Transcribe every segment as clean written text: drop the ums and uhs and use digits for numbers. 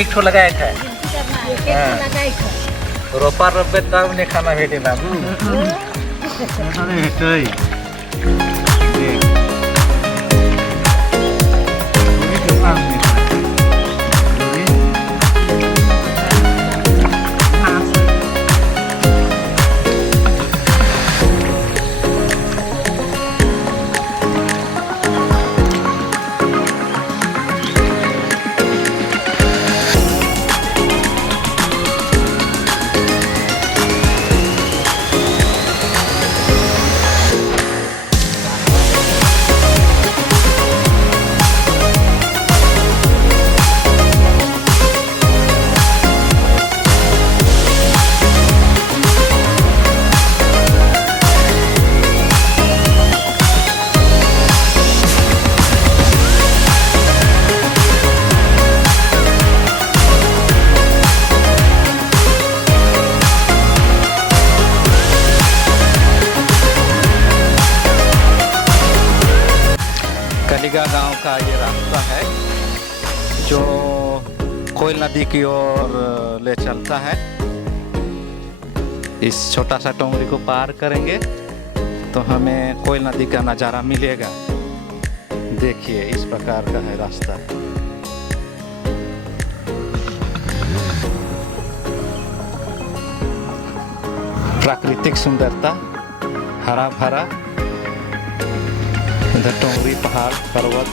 एक ठो लगाए थे रोपा रोपे तब नहीं खाना भेटे बाबू कलिगा गांव का ये रास्ता है जो कोयल नदी की ओर ले चलता है। इस छोटा सा टोंगरी को पार करेंगे तो हमें कोयल नदी का नज़ारा मिलेगा। देखिए इस प्रकार का है रास्ता। प्राकृतिक सुंदरता, हरा भरा, इधर टोंगरी पहाड़ पर्वत।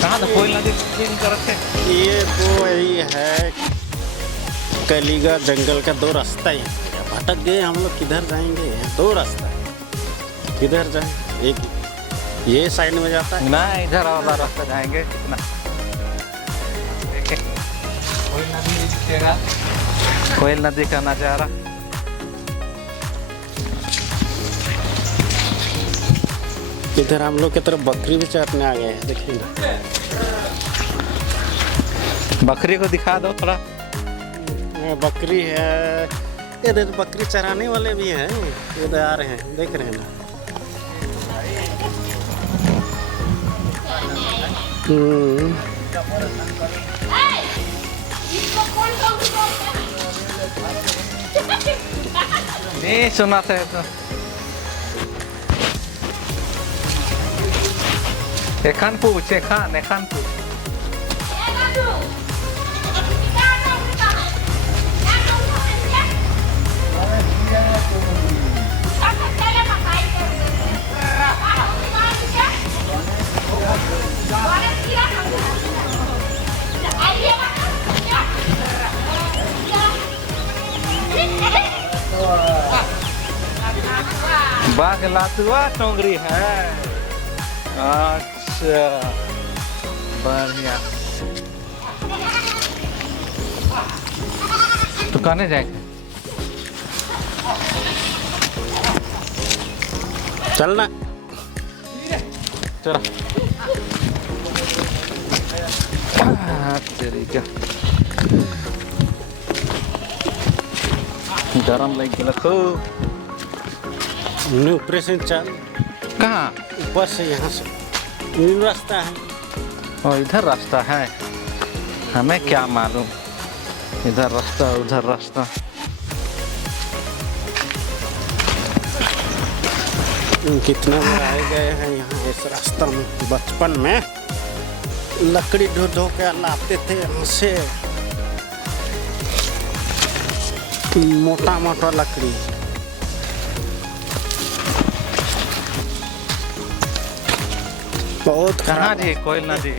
कहाँ था कोयल नदी ये तो वही है कलिगा जंगल का दो रास्ता ही भटक गए हम लोग। किधर जाएंगे? दो रास्ता है, किधर जाए? एक ये साइड में जाता है ना, इधर वाला रास्ता जाएंगे। कितना कोयल नदी दिखेगा, कोयल नदी का नज़ारा। इधर हम लोग की तरफ बकरी भी चरने आ गए हैं। देखिए बकरी को दिखा दो थोड़ा। बकरी है इधर, बकरी चराने वाले भी हैं इधर आ रहे हैं, देख रहे हैं ना। नहीं सुना था तो एखान पूछ एखान पूछ बागलातुआ टोंगरी है। अच्छा बढ़िया। तो कहने जाएंगे चलना, चलो। तेरी क्या गरम लग गया खूब। ऊपर से चल। कहाँ? ऊपर से, यहाँ से रास्ता है। और इधर रास्ता है, हमें क्या मालूम इधर रास्ता उधर रास्ता। कितना बार आए गए हैं यहाँ इस रास्ता में। बचपन में लकड़ी ढो ढो के लाते थे यहाँ से, मोटा मोटा लकड़ी। बहुत कहाँ जी? कोयल नदी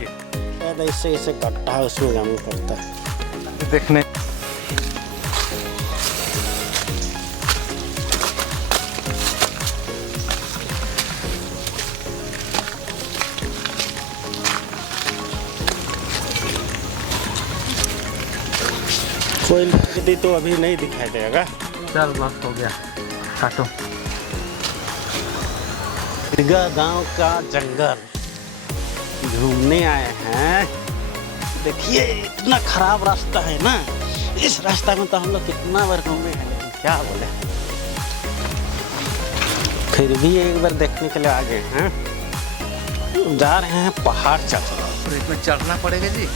ऐसे ऐसे गड्ढा है, उसमें जाना पड़ता है देखने। कोयल नदी तो अभी नहीं दिखाई देगा। चल बस हो गया, काटो। गांव का जंगल घूमने आए हैं। देखिए इतना खराब रास्ता है ना, इस रास्ता में तो हम लोग कितना बार घूमे हैं, लेकिन क्या बोले, फिर भी एक बार देखने के लिए आ गए हैं। जा रहे हैं पहाड़ चढ़। रे, इसमें चढ़ना पड़ेगा जी।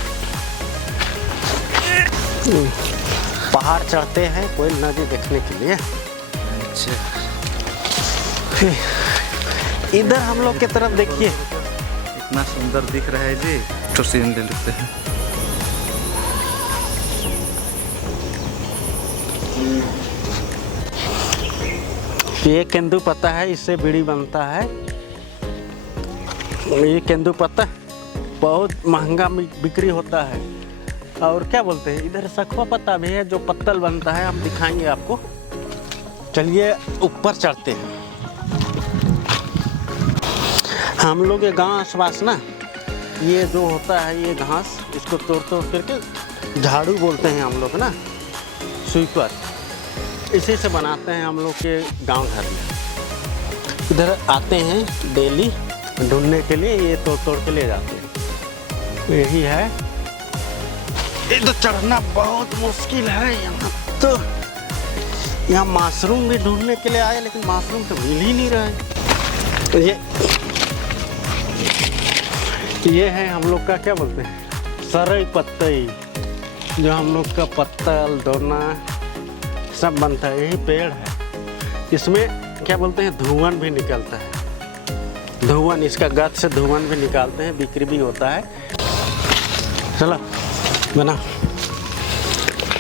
पहाड़ चढ़ते हैं कोयल नदी देखने के लिए। अच्छा, इधर हम लोग की तरफ देखिए, इतना सुंदर दिख रहा है जी। तो सीन ले लेते हैं। ये केंदू पत्ता है, इससे बीड़ी बनता है। ये केंदू पत्ता बहुत महंगा बिक्री होता है। और क्या बोलते हैं, इधर सखुआ पत्ता भी है जो पत्तल बनता है, हम दिखाएंगे आपको। चलिए ऊपर चढ़ते हैं। हम लोग ये गांव आसपास ना, ये जो होता है ये घास, इसको तोड़ तोड़ करके झाड़ू बोलते हैं हम लोग ना, स्वीपर, इसी से बनाते हैं हम लोग के गांव घर में। इधर आते हैं डेली ढूंढने के लिए, ये तोड़ तोड़ के ले जाते हैं। यही है। ये तो चढ़ना बहुत मुश्किल है। यहाँ तो यहाँ मशरूम भी ढूंढने के लिए आए, लेकिन मशरूम तो मिल ही नहीं रहे। ये है हम लोग का, क्या बोलते हैं, सरई पत्तई, जो हम लोग का पत्तल दोना सब बनता है। यही पेड़ है, इसमें क्या बोलते हैं, धुआं भी निकलता है। धुआं, इसका गद से धुआं भी निकालते हैं, बिक्री भी होता है। चलो बना।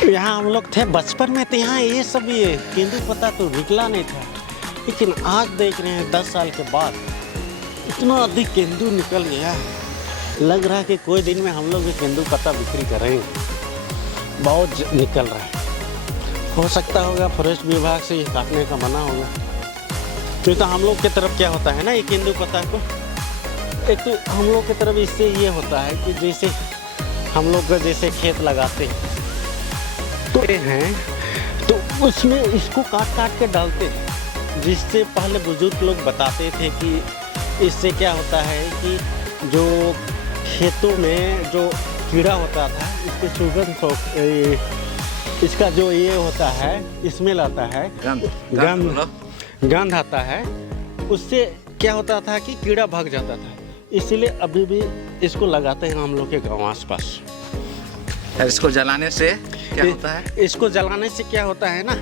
यहाँ हम लोग थे बचपन में, तो यहाँ ये सब ये केंदू पत्ता तो निकला नहीं था, लेकिन आज देख रहे हैं 10 साल के बाद इतना अधिक केंदू निकल गया। लग रहा है कि कोई दिन में हम लोग भी केंदू पत्ता बिक्री करेंगे। बहुत निकल रहा है। हो सकता होगा फॉरेस्ट विभाग से ये काटने का मना होगा। तो हम लोग की तरफ क्या होता है ना, ये केंदू पत्ता को, एक तो हम लोग की तरफ इससे ये होता है कि जैसे हम लोग जैसे खेत लगाते हैं तो हैं, तो उसमें इसको काट काट के डालते हैं। जिससे पहले बुजुर्ग लोग बताते थे कि इससे क्या होता है कि जो खेतों में जो कीड़ा होता था, इसके सुगंध, इसका जो ये होता है, स्मेल आता है, गंध आता है, उससे क्या होता था कि कीड़ा भाग जाता था। इसलिए अभी भी इसको लगाते हैं हम लोग के गाँव आसपास। इसको जलाने से क्या होता है? इसको जलाने से क्या होता है ना,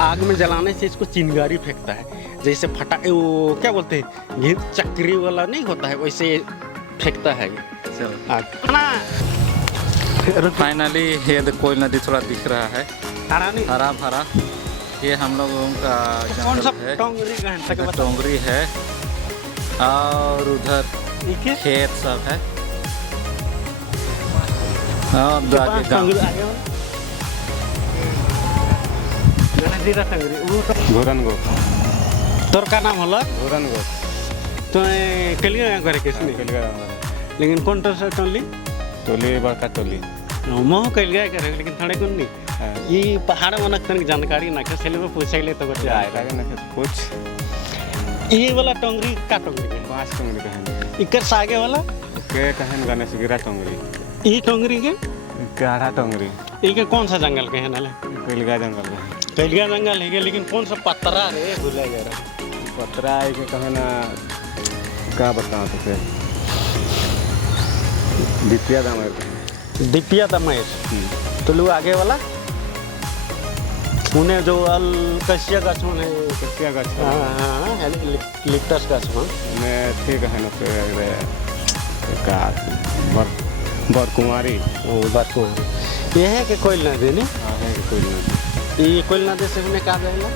आग में जलाने से इसको चिंगारी फेंकता है। जैसे वो क्या बोलते हैं, घी चक्री वाला नहीं होता है, वैसे फेंकता है आग। फाइनली ये कोयल नदी थोड़ा दिख रहा है, हरा भरा। ये हम लोगों का जंगल है, टोंगरी है, और उधर खेत सब है। घोरनगो। तोर का नाम होला? घोरनगो। तो कलिया करे किसने? लेकिन कौन तो टोली? टोली बड़का टोली। मोह कलिया करे, लेकिन थोड़े कौन नहीं। ये पहाड़ मनक तन जानकारी ना के सेले में पूछे ले तो कुछ आएगा ना कुछ। ये वाला टोंगरी का टोंगरी है, 5 टोंगरी कहन। इकर सागे वाला के कहन गणेश गिरा टोंगरी। ये टोंगरी के गाढ़ा टोंगरी। ये कौन सा जंगल के है नाले? कलिगा जंगल है। कलिया जंगल है, लेकिन कौन सा पत्रा रे भूला जा रहा। पत्रा है कि कहे ना, क्या बताऊँ तुझे, दीपिया दामर। दीपिया दामर। तो लो आगे वाला उन्हें जो कसिया गाछ में कसिया गाछ। हाँ, लिप्टस गाछ में ठीक है ना। का बरकुमारी। बरकुमारी ये है कि कोयल नदी नहीं? हाँ है कि कोयल नदी। ये कोयल नदी से हमने कहा जाएगा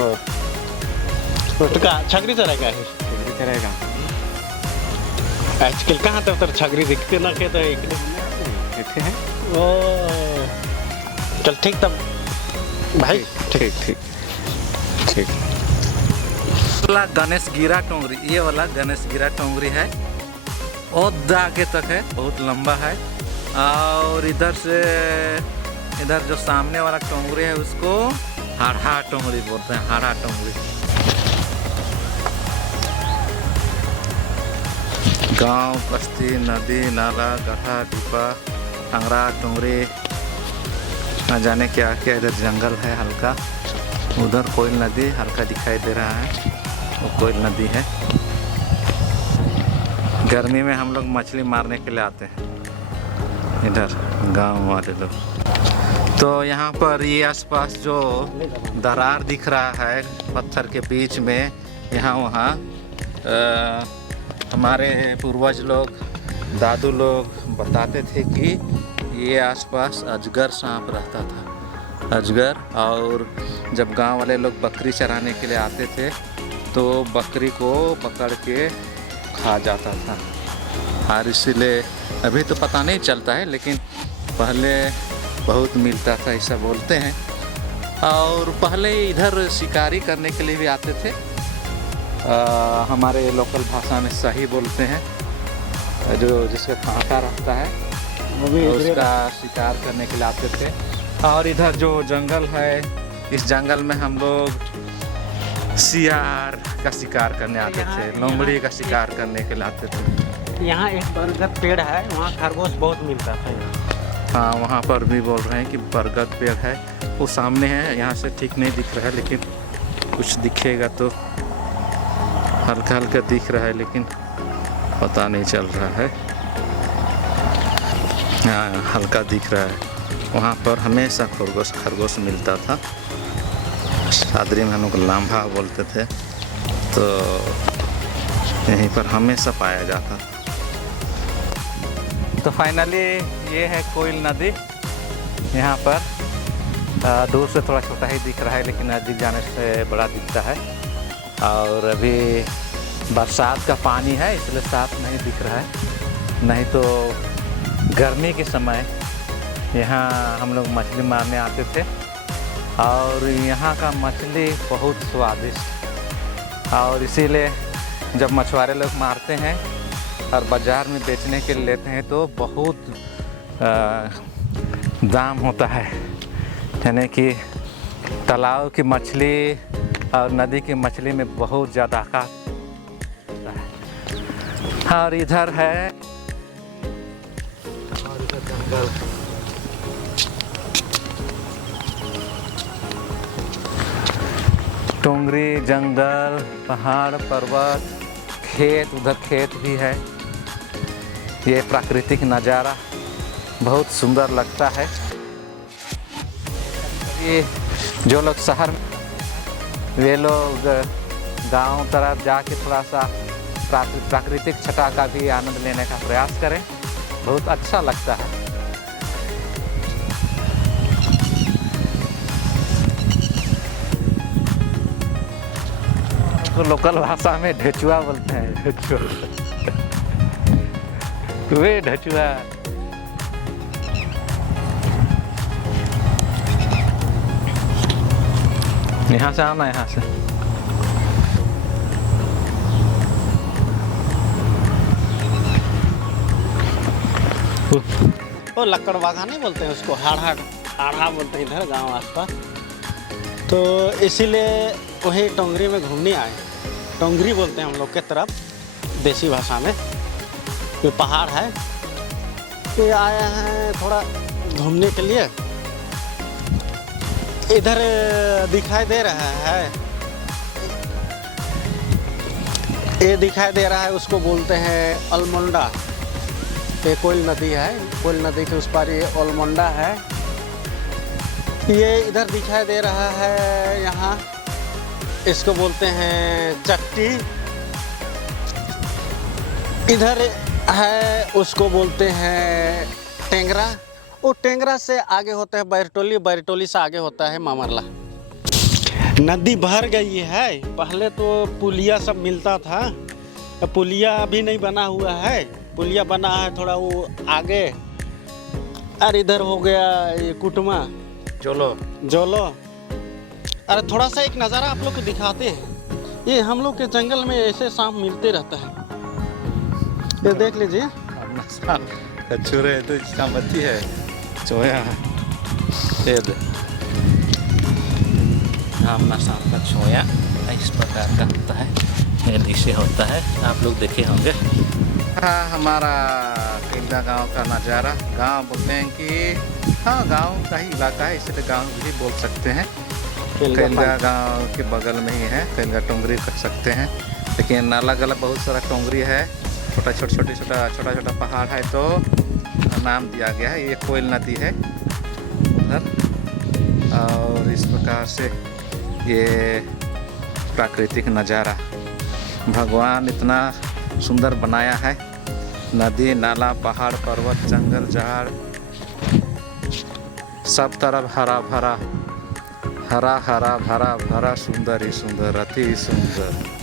और छगरी तरह का है। छगरी तरह का आजकल कहाँ तक छगरी दिखते ना के, तो एक है। ओ चल ठीक, तब भाई ठीक ठीक ठीक। वाला गणेश गिरा टोंगरी, ये वाला गणेश गिरा टोंगरी है, और आगे तक है, बहुत लंबा है। और इधर से इधर जो सामने वाला टोंगरी है उसको हाड़ा टोंगरी बोलते हैं, हाड़ा टोंगरी। गांव, बस्ती, नदी, नाला, गड्ढा, डिब्बा, टंगरा, टोंगरी, न जाने क्या क्या। इधर जंगल है हल्का, उधर कोयल नदी हल्का दिखाई दे रहा है, वो कोयल नदी है। गर्मी में हम लोग मछली मारने के लिए आते हैं इधर गांव वाले लोग। तो यहाँ पर ये आसपास जो दरार दिख रहा है पत्थर के बीच में, यहाँ वहाँ हमारे पूर्वज लोग, दादू लोग बताते थे कि ये आसपास अजगर सांप रहता था, अजगर। और जब गांव वाले लोग बकरी चराने के लिए आते थे तो बकरी को पकड़ के खा जाता था। और इसीलिए अभी तो पता नहीं चलता है, लेकिन पहले बहुत मिलता था ऐसा बोलते हैं। और पहले इधर शिकारी करने के लिए भी आते थे, हमारे लोकल भाषा में सही बोलते हैं, जो जिसका कांटा रहता है वो भी उसका शिकार करने के लिए आते थे। और इधर जो जंगल है, इस जंगल में हम लोग सियार का शिकार करने आते थे, लोमड़ी का शिकार करने के लिए आते थे। यहाँ एक बरगद पेड़ है, वहाँ खरगोश बहुत मिलता था। हाँ, वहाँ पर भी बोल रहे हैं कि बरगद पेड़ है, वो सामने है, यहाँ से ठीक नहीं दिख रहा है, लेकिन कुछ दिखेगा तो हल्का हल्का दिख रहा है, लेकिन पता नहीं चल रहा है। हाँ, हल्का दिख रहा है। वहाँ पर हमेशा खरगोश मिलता था। सादरी में हम लोग लांभा बोलते थे, तो यहीं पर हमेशा पाया जाता था। तो फाइनली ये है कोयल नदी। यहाँ पर दूर से थोड़ा छोटा ही दिख रहा है, लेकिन नज़दीक जाने से बड़ा दिखता है। और अभी बरसात का पानी है, इसलिए साफ नहीं दिख रहा है। नहीं तो गर्मी के समय यहाँ हम लोग मछली मारने आते थे, और यहाँ का मछली बहुत स्वादिष्ट। और इसीलिए जब मछुआरे लोग मारते हैं और बाज़ार में बेचने के लिए लेते हैं तो बहुत दाम होता है। यानी कि तालाब की मछली और नदी की मछली में बहुत ज़्यादा का होता है। और इधर है जंगल, टोंगरी, जंगल, पहाड़, पर्वत, खेत, उधर खेत भी है। ये प्राकृतिक नज़ारा बहुत सुंदर लगता है। ये जो लोग शहर में, वे लोग गांव तरफ जाके थोड़ा सा प्राकृतिक छटा का भी आनंद लेने का प्रयास करें, बहुत अच्छा लगता है। तो लोकल भाषा में ढेचुआ बोलते हैं, ढेचुआ। वे ढेचुआ। यहाँ से आना, यहाँ से। वो लक्कड़ बागा नहीं बोलते हैं उसको, हाड़ा बोलते हैं इधर गांव आसपास। तो इसीलिए वही टोंगरी में घूमने आए। टोंगरी बोलते हैं हम लोग के तरफ देसी भाषा में। ये पहाड़ है, ये आए हैं थोड़ा घूमने के लिए। इधर दिखाई दे रहा है, ये दिखाई दे रहा है, उसको बोलते हैं अलमोंडा। ये कोयल नदी है, कोयल नदी के उस पार ये अलमोंडा है। ये इधर दिखाई दे रहा है, यहाँ इसको बोलते हैं चट्टी। इधर है, उसको बोलते हैं टेंगरा। वो टेंगरा से आगे होता है बैरटोली, बैरटोली से आगे होता है मामरला। नदी भर गई है। पहले तो पुलिया सब मिलता था, पुलिया अभी नहीं बना हुआ है। पुलिया बना है थोड़ा वो आगे, और इधर हो गया ये कुटमा, जोलो। अरे थोड़ा सा एक नज़ारा आप लोग को दिखाते हैं। ये हम लोग के जंगल में ऐसे सांप मिलते रहता है, ये देख लीजिए। कछुरे तो इसका मती है, चोया है। अपना सांप का चोया इस प्रकार का होता है, ऐसे होता है, आप लोग देखे होंगे। हाँ, हमारा केल्दा गांव का नज़ारा। गांव बोलते हैं कि हाँ, गांव का ही इलाका है, इसलिए गांव भी बोल सकते हैं। केल्दा गांव के बगल में ही है, केल्दा टोंगरी कर सकते हैं। लेकिन अलग अलग बहुत सारा टोंगरी है, छोटा छोटा पहाड़ है तो नाम दिया गया है। ये कोयल नदी है उधर, और इस प्रकार से ये प्राकृतिक नज़ारा भगवान इतना सुंदर बनाया है। नदी नाला पहाड़ पर्वत जंगल झाड़ सब तरफ हरा भरा सुंदर ही सुंदर, अति सुंदर।